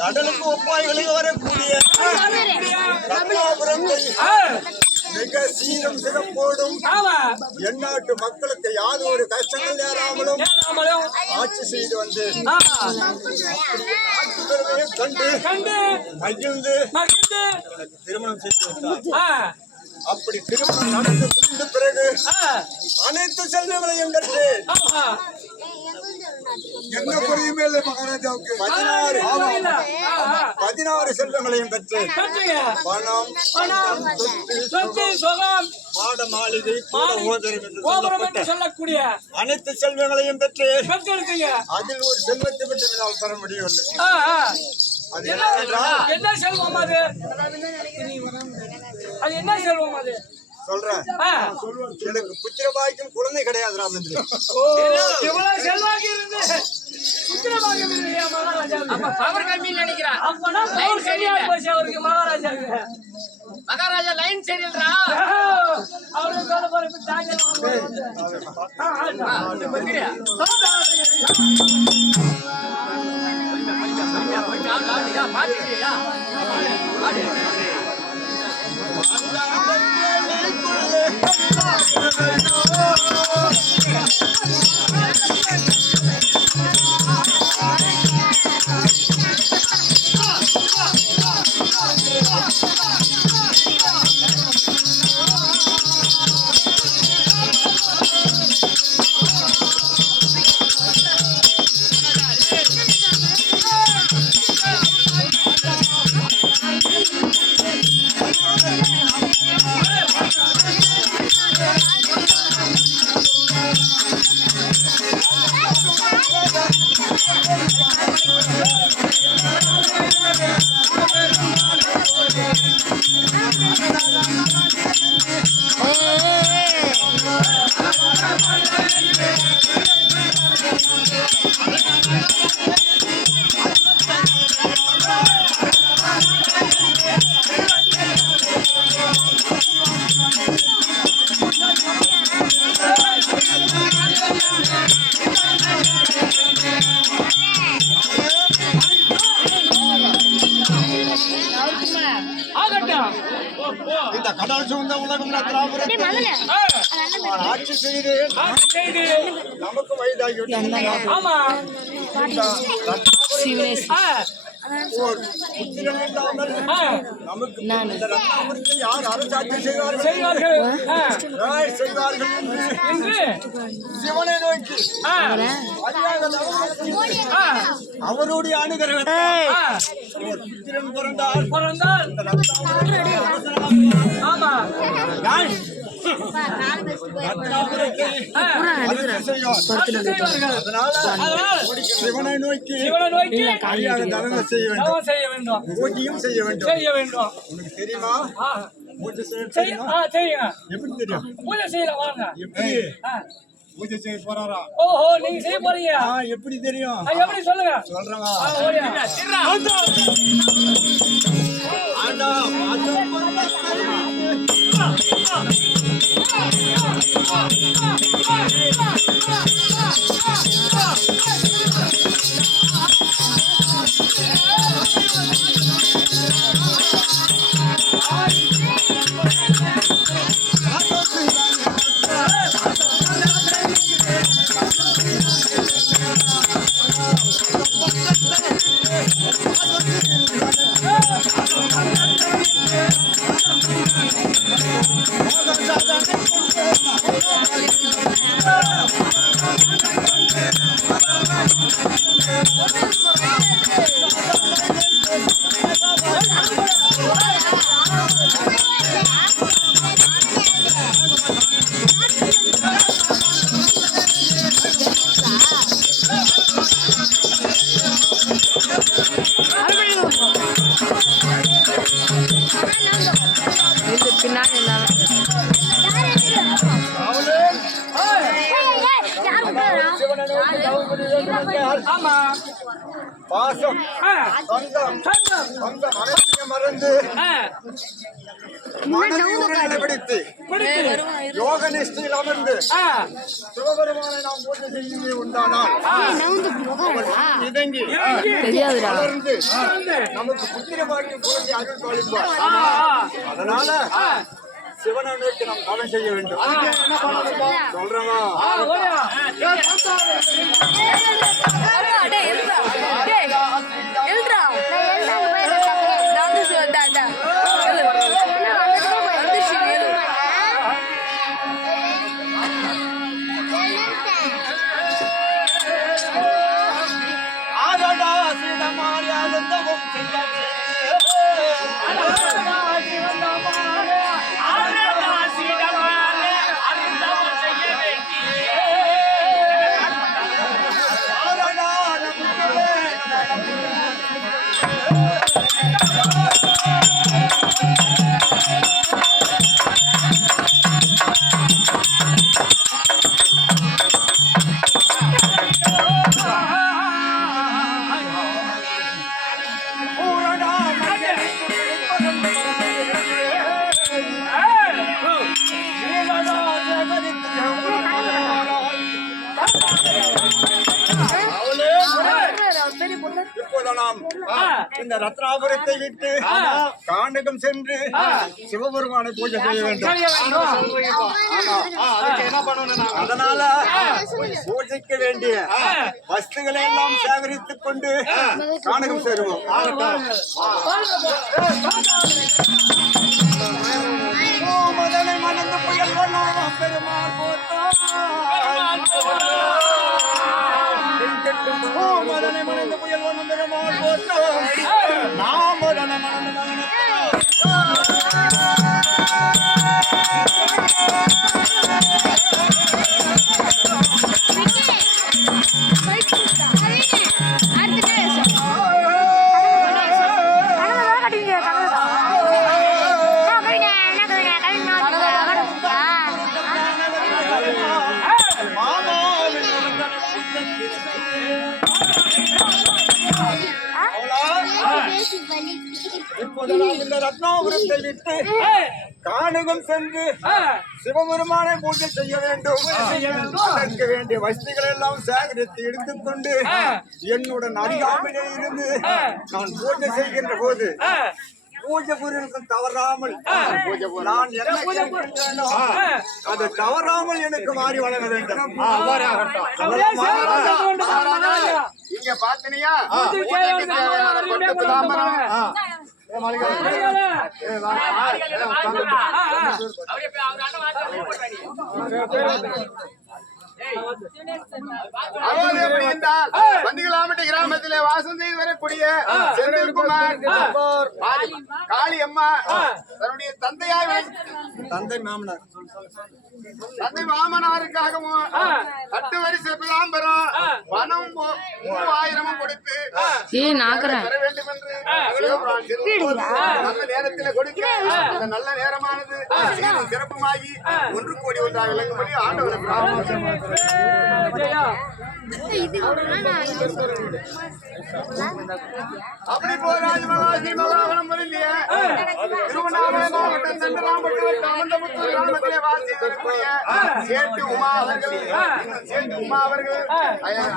கடலுக்கு ஒப்பாய்களுக்கு வரக்கூடிய மிக சீரும் சிறப்போடும் எந்நாட்டு மக்களுக்கு யாரும் ஒரு கஷ்டங்கள் நேராமலும் ஆட்சி செய்து வந்து கண்டு மகிழ்ந்து திருமணம் செய்து அப்படி திருமணம் நடந்து முடிந்த பிறகு அனைத்து செல்வங்களையும் பெற்று என்ன குறையுமே இல்லை மகாராஜாவுக்கு 16 செல்வங்களையும் பெற்று பணம் சொத்து சுகம் மாட மாளிகை என்று சொல்லக்கூடிய அனைத்து செல்வங்களையும் பெற்று அதில் ஒரு செல்வத்தை பெற்று பெற முடியவில்லை. என்ன செல்வம் அது? அது என்ன செல்வம் அது? சொல்றேன். எனக்கு புத்திரபாய்க்கும் குழந்தை கிடையாது ராமேந்திர. செல்வாக்கு இருந்து புத்திரபாய்க்கும் இல்லையா மகாராஜா? பவர் கம்மின்னு நினைக்கிறேன். அப்பனா பவர் சரியா போச்சு அவருக்கு மகாராஜாவுக்கு. மகாராஜா லைன் சரியில்லைடா. அவரு வேற போற தாங்கல இந்த கடல் சூழ்ந்த உலகம் ஆட்சி செய்து நமக்கு வயதாகிவிட்டது. நமக்கு யார் அரசாட்சி செய்வார்கள் என்று சிவனை நோக்கி அவருடைய அனுகிரகத்தை புத்திரன் பிறந்தால் சிவனை நோக்கி தவம் செய்ய வேண்டும், பூஜையும் செய்ய வேண்டும். உனக்கு தெரியுமா? எப்படி தெரியும்? பூஜை செய்யலாம் வாங்க. எப்படி பூஜை செய்ய போறாரா? ஓஹோ, நீங்க செய்ய போறீங்க. எப்படி தெரியும்? எப்படி சொல்லுங்க. சொல்றேன். பின்னாடி ஆமா பாசம் ஆ, சொந்தம் சந்தம். சொந்தம் அனைத்தையும் மறந்து ஆ, மனதை ஒருநிலைப்படுத்தி பிடித்து. யோக நிஷ்டையில் அமர்ந்து ஆ, சிவபெருமானை நாம் பூஜை செய்யுமே உண்டானால் இதங்கி இறங்கி. வளர்ந்து வந்து. நமக்கு புத்திர பாக்கியம் குழந்தை அருள் பாலிப்பார். ஆ, ஆ. அதனால ஆ, சிவனை நோக்கி நாம் கவனம் செய்ய வேண்டும். சொல்றவா ஆ, ஓடியா. ஆரடா சீதமாரி ஆனந்தமும் செய்யவே. ஆரடா நமக்குள்ளே பூரணா மஞ்சளை நீலடா சேகரித்து இப்போது நாம் இந்த ரத்னாபுரத்தை விட்டு காண்டகம் சென்று சிவபெருமானை பூஜை செய்ய வேண்டும். செய்ய வேண்டும். அதனால பூஜைக்கு வேண்டிய வஸ்துகளை எல்லாம் சேகரித்துக் கொண்டு காண்டகம் சேருவோம். மதனை மணந்து புயல் வண்ணம் பெருமாள் போற்றான். மதனை மணந்து புயல் வண்ணம் பெருமாள் போற்றான். நாம் மதனை மணந்து இப்போது நாம் இந்த ரத்னாபுரத்தை விட்டு காணகம் சென்று சிவபெருமானை பூஜை செய்ய வேண்டும். அதற்கு வேண்டிய வசதிகள் எல்லாம் சேகரித்து எடுத்துக்கொண்டு என்னுடன் அறியாமையிலே இருந்து நான் பூஜை செய்கின்ற போது பூஜை பொருளுக்கும் தவறாமல் நான் என்ன செய்கின்றேனோ அது தவறாமல் எனக்கு மாறி வழங்க வேண்டும். இங்க பாத்தனியா வந்திகளாமட்ட கிராமத்திலே வாசம் செய்து வரக்கூடிய செந்தில்குமார் காளி அம்மா தன்னுடைய தந்தை மாமனார் தந்தை மாமனாருக்காகவும் கட்டு வரிசை பிளாம்பரம் பணம் 3000 கொடுத்து பெற வேண்டும் என்று சிவபெருமான் திருவுள்ளம் நல்ல நேரத்தில் கொடுக்க அந்த நல்ல நேரமானது சிறப்புமாகி 1 கோடி ஒன்றாக விளங்கும்படி ஆண்டவரை பிரார்த்தனை அப்படி போராஜ் மகாசி மகாவனம் வருந்திய திருவண்ணாமலை மாவட்டம் தண்டராம்பட்டு காமந்தபுத்தூர் கிராமத்திலே வாசி வரக்கூடிய சேட்டு உமா அவர்கள்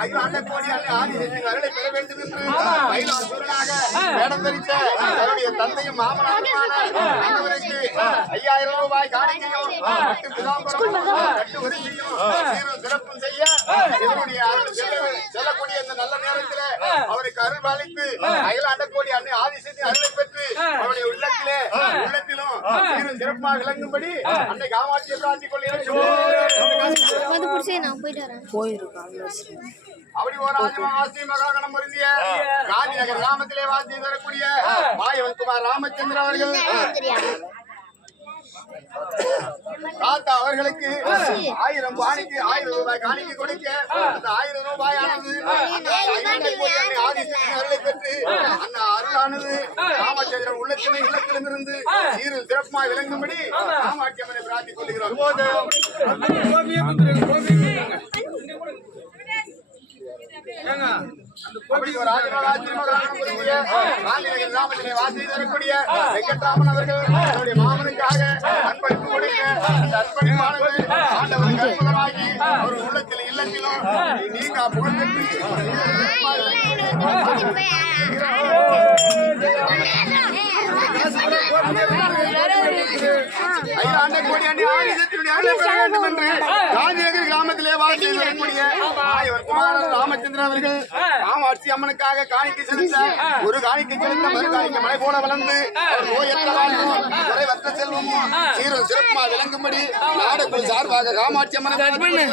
அகிலாண்ட கோடி ஆதிசக்தியின் அருளை பெற வேண்டும் என்று மயிலாசூரனாக வேடம் தரித்த தன்னுடைய தந்தையும் மாமனாருமான அனைவருக்கு 5000 ரூபாய் காணிக்கையும் கட்டு பிதாம்பரம் கட்டு வரிசையும் சீரும் சிறப்பும் செய்ய இதனுடைய அருள் செல்லக்கூடிய இந்த நல்ல நேரத்தில் அவருக்கு அருள் பாலித்து அகிலாண்ட கோடி அன்னை ஆதிசக்தியின் அருளை பெற்று அவருடைய உள்ளத்திலும் சீரும் சிறப்பாக விளங்கும்படி அன்னை காமாட்சியை பிரார்த்திக் கொள்கிறேன். அப்படி ஒரு ராஜமகாசி மகாகணம் பொருந்திய காந்திநகர் கிராமத்திலே வாசி வரக்கூடிய மாயவன்குமார் ராமச்சந்திர அவர்கள் தாத்தா அவர்களுக்கு 1000 ரூபாய் காணிக்கை கொடுக்க அந்த 1000 ரூபாயானது ஆதிசக்தியின் அருளை பெற்று அந்த அருளானது ராமச்சந்திரன் உள்ளத்திலும் இல்லத்திலும் இருந்து சீரும் சிறப்பாய் விளங்கும்படி காமாட்சி அம்மனை பிரார்த்திக் கொள்கிறோம். அப்படி ஒரு ஆஞ்சநேயர் கிராமத்திலே வாசி தரக்கூடிய வெங்கட்ராமன் அவர்கள் அவருடைய மாமனுக்காக அர்ப்பணிப்பு கொடுக்க அந்த அர்ப்பணிப்பானது ஆண்டவருக்கு அற்புதமாகி அவர் உள்ளத்தில் இல்லத்திலும் நீங்க புகழ்பெற்று ஐயாண்டை கோடி ஆண்டு ஆயுதத்தினுடைய அருளை பெற வேண்டும் என்று காந்திநகர் கிராமத்திலே வாசி வரக்கூடிய இவர் குமாரன் ராமச்சந்திரன் அவர்கள் காமாட்சி அம்மனுக்காக காணிக்கை செலுத்த ஒரு காணிக்கை செலுத்த மறு காணிக்கை மலை போல வளர்ந்து அவர் நோயற்ற வாழ்வும் குறைவற்ற செல்வமும் சீரும் சிறப்புமா விளங்கும்படி நாடுகள் சார்பாக காமாட்சி அம்மனை